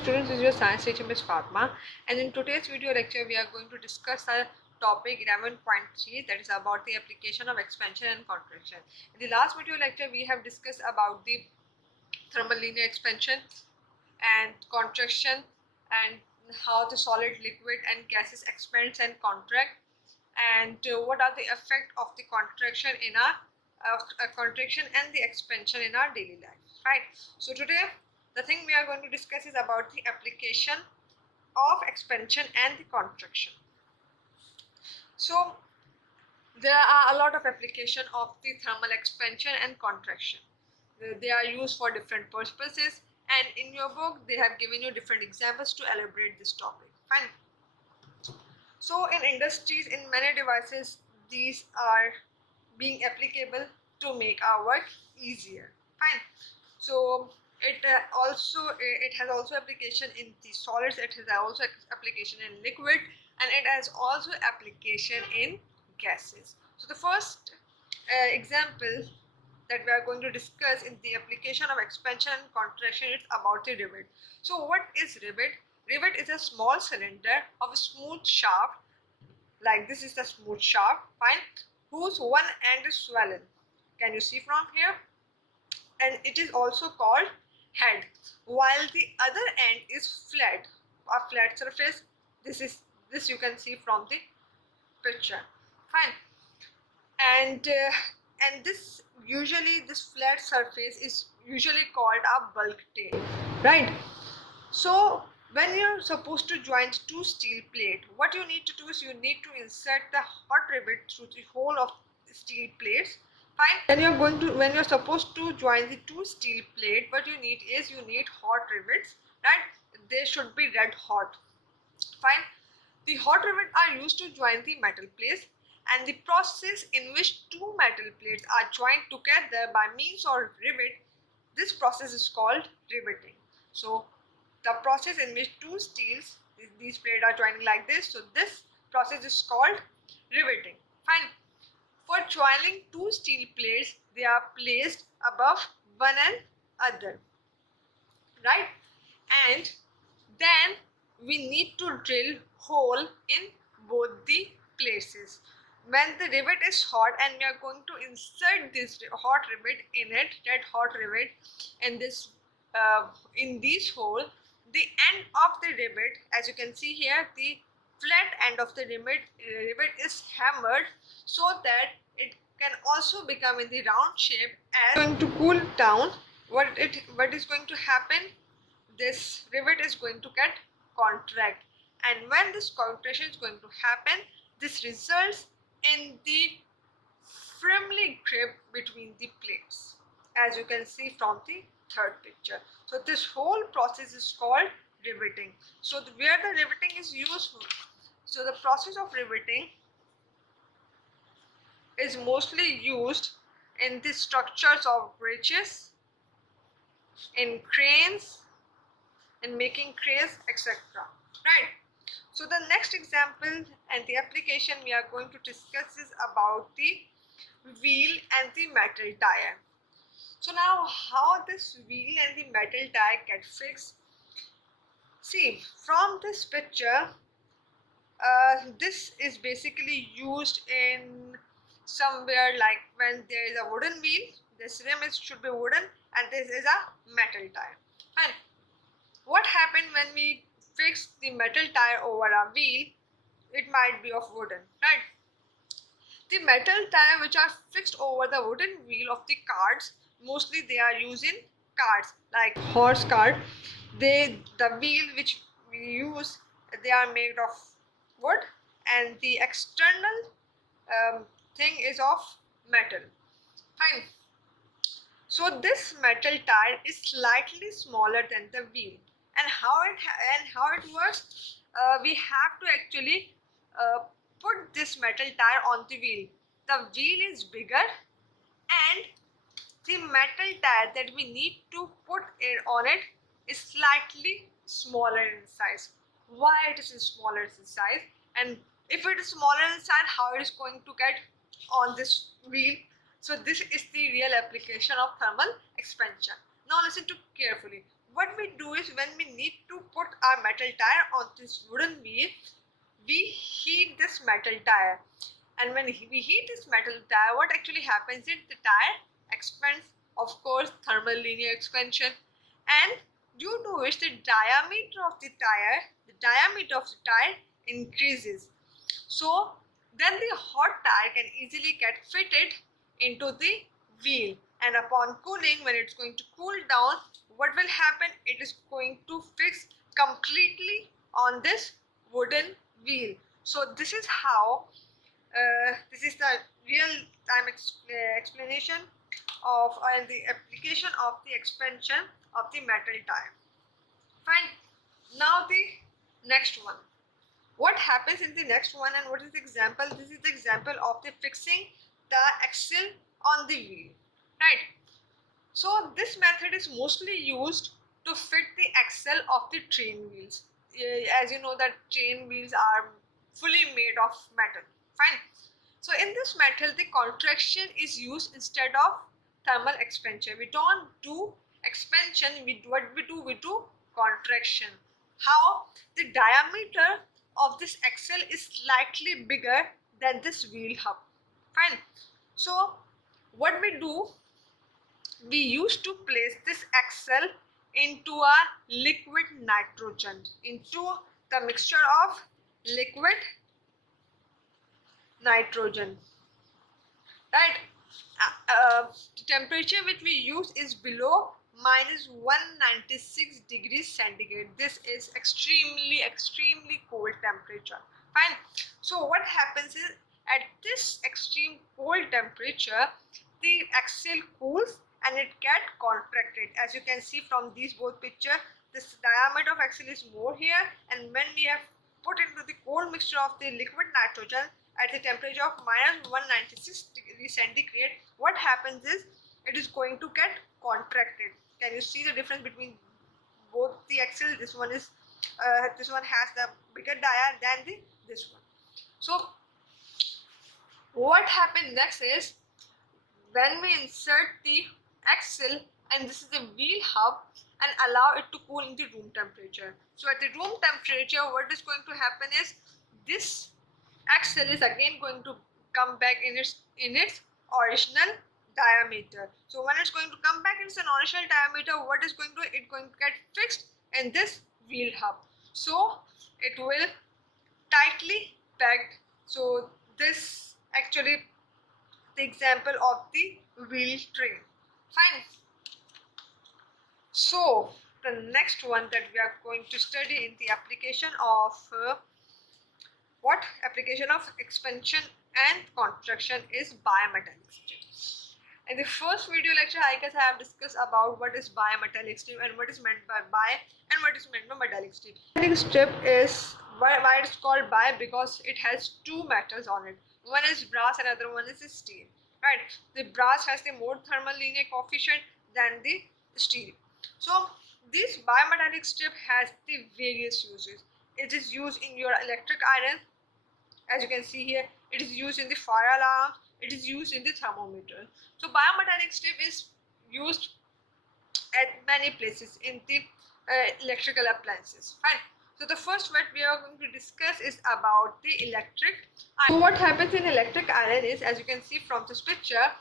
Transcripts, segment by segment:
students, this is your science teacher Ms. Fatma, and in today's video lecture we are going to discuss a topic 11.3, that is about the application of expansion and contraction. In the last video lecture we have discussed about the thermal linear expansion and contraction and how the solid, liquid and gases expands and contract, and what are the effect of the contraction in our contraction and the expansion in our daily life, right? So today the thing we are going to discuss is about the application of expansion and the contraction. So there are a lot of application of the thermal expansion and contraction. They are used for different purposes, and in your book they have given you different examples to elaborate this topic. Fine. So in industries, in many devices, these are being applicable to make our work easier. Fine. So it has also application in the solids, it has also application in liquid, and it has also application in gases. So the first example that we are going to discuss in the application of expansion and contraction is about the rivet. So what is rivet? Rivet is a small cylinder of a smooth shaft, like this is the smooth shaft, fine, whose one end is swollen. Can you see from here? And it is also called head, while the other end is flat, a flat surface. This you can see from the picture, fine. And this flat surface is usually called a bulk tail, right? So when you're supposed to join two steel plate, what you need to do is you need to insert the hot rivet through the hole of the steel plates. Fine. When you're supposed to join the two steel plate, what you need hot rivets, right? They should be red hot. Fine. The hot rivets are used to join the metal plates, and the process in which two metal plates are joined together by means of rivet, this process is called riveting. So the process in which two steels, these plates are joining like this, so this process is called riveting. Fine. For joining two steel plates, they are placed above one another, right? And then we need to drill hole in both the places. When the rivet is hot and we are going to insert this hot rivet in it, red hot rivet, in this hole, the end of the rivet, as you can see here, the flat end of the rivet is hammered so that it can also become in the round shape. As going to cool down, what is going to happen? This rivet is going to get contract, and when this contraction is going to happen, this results in the firmly grip between the plates, as you can see from the third picture. So this whole process is called riveting. So where the riveting is useful, so the process of riveting is mostly used in the structures of bridges, in cranes, in making cranes, etc. Right. So the next example and the application we are going to discuss is about the wheel and the metal tire. So now how this wheel and the metal tire get fixed? See, from this picture, this is basically used in somewhere like when there is a wooden wheel, this rim should be wooden, and this is a metal tire. And what happened when we fix the metal tire over a wheel? It might be of wooden, right? The metal tire which are fixed over the wooden wheel of the carts, mostly they are used in carts like horse cart. The wheel which we use, they are made of wood, and the external thing is of metal. Fine. So this metal tire is slightly smaller than the wheel, and how it works? We have to actually put this metal tire on the wheel. The wheel is bigger, and the metal tire that we need to put on it is slightly smaller in size. Why it is smaller in size? And if it is smaller in size, how it is going to get on this wheel? So this is the real application of thermal expansion. Now listen to carefully. What we do is when we need to put metal tire on this wooden wheel, we heat this metal tire, and when we heat this metal tire, what actually happens is the tire expands, of course, thermal linear expansion, and due to which the diameter of the tire increases. So then the hot tire can easily get fitted into the wheel, and upon cooling, when it's going to cool down, what will happen? It is going to fix completely on this wooden wheel. So this is how this is the real time explanation of the application of the expansion of the metal tire. Fine. Now the next one. What happens in the next one, and what is the example? This is the example of the fixing the axle on the wheel, right? So this method is mostly used to fit the axle of the train wheels. As you know that train wheels are fully made of metal. Fine. So in this method, the contraction is used instead of thermal expansion. We don't do expansion. We do contraction. How? The diameter of this axle is slightly bigger than this wheel hub. Fine. So what we do, we used to place this axle into a liquid nitrogen, into the mixture of liquid nitrogen, right? The temperature which we use is below minus 196 degrees centigrade. This is extremely cold temperature. Fine. So what happens is, at this extreme cold temperature, the axle cools and it gets contracted. As you can see from these both pictures, this diameter of axle is more here, and when we have put into the cold mixture of the liquid nitrogen at the temperature of minus 196 degrees centigrade, what happens is it is going to get contracted. Can you see the difference between both the axles? This one has the bigger dia than this one. So what happens next is, when we insert the axle, and this is the wheel hub, and allow it to cool in the room temperature. So at the room temperature, what is going to happen is, this axle is again going to come back in its original diameter. So when it's going to come back in its original diameter, what is going to get fixed in this wheel hub. So it will tightly packed. So this actually the example of the wheel trim. Fine. So the next one that we are going to study in the application of application of expansion and contraction is bimetallic strip. In the first video lecture, I guess I have discussed about what is bimetallic strip and what is meant by bi and what is meant by metallic strip. Metallic strip is why it's called bi, because it has two metals on it. One is brass and other one is steel. Right? The brass has the more thermal linear coefficient than the steel. So this bimetallic strip has the various uses. It is used in your electric iron. As you can see here, it is used in the fire alarm. It is used in the thermometer. So bimetallic strip is used at many places in the electrical appliances. Fine. So the first what we are going to discuss is about the electric iron. So what happens in electric iron is, as you can see from this picture,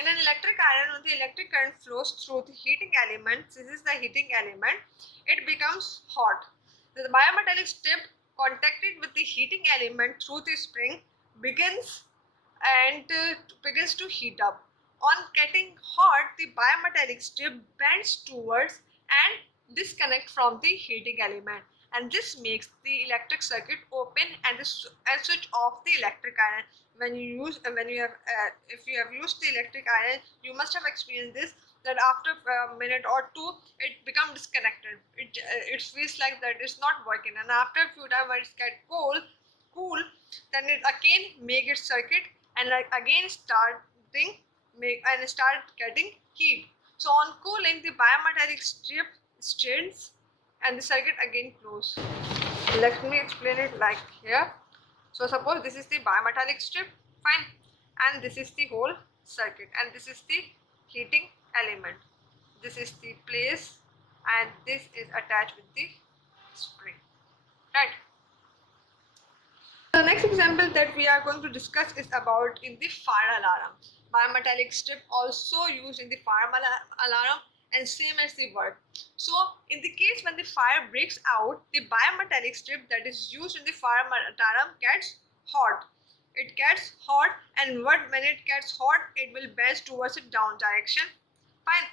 in an electric iron, when the electric current flows through the heating element, this is the heating element, it becomes hot. The bimetallic strip contacted with the heating element through the spring begins to heat up. On getting hot, the bimetallic strip bends towards and disconnect from the heating element, and this makes the electric circuit open and switch off the electric iron. If you have used the electric iron, you must have experienced this, that after a minute or two it becomes disconnected. It feels like that it's not working, and after a few times when it gets cool, then it again make its circuit and again start getting heat. So on cooling, the bimetallic strip strains and the circuit again close. Let me explain it like here. So suppose this is the bimetallic strip, fine, and this is the whole circuit, and this is the heating element. This is the place, and this is attached with the spring. right? The next example that we are going to discuss is about in the fire alarm. Bimetallic strip also used in the fire alarm and same as the word. So in the case when the fire breaks out, the bimetallic strip that is used in the fire alarm gets hot. It gets hot, and when it gets hot, it will bend towards the down direction. Fine.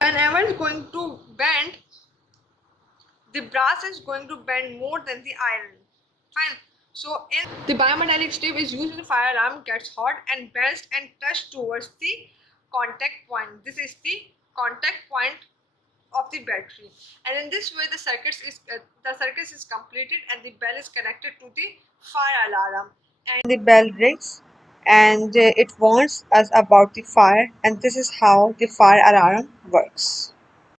Whenever it's going to bend, the brass is going to bend more than the iron. Fine. So in the bimetallic strip is used in the fire alarm, gets hot and bends and touch towards the contact point. This is the contact point of the battery, and in this way the circuit is completed and the bell is connected to the fire alarm, and the bell rings and it warns us about the fire, and this is how the fire alarm works.